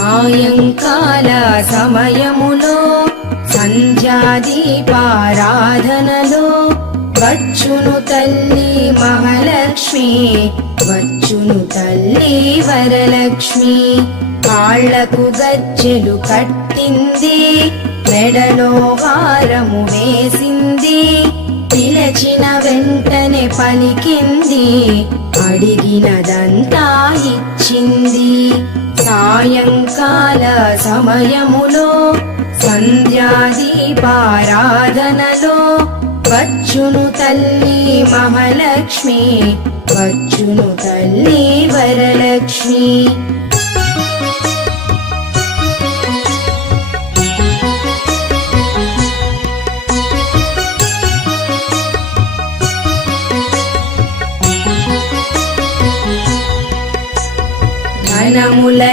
సాయంకాల సమయములో సంధ్యాదీపారాధనలో వచ్చును తల్లి మహాలక్ష్మి, వచ్చును తల్లి వరలక్ష్మి. కాళ్లకు గజ్జెలు కట్టింది, మెడలో హారము వేసింది, పిలచిన వెంటనే పలికింది, అడిగినదంతా ఇచ్చింది. సాయంకాల సమయములో సంధ్యాదీపారాధనలో వచ్చును తల్లి మహాలక్ష్మి, వచ్చును తల్లి వరలక్ష్మి. ధనములని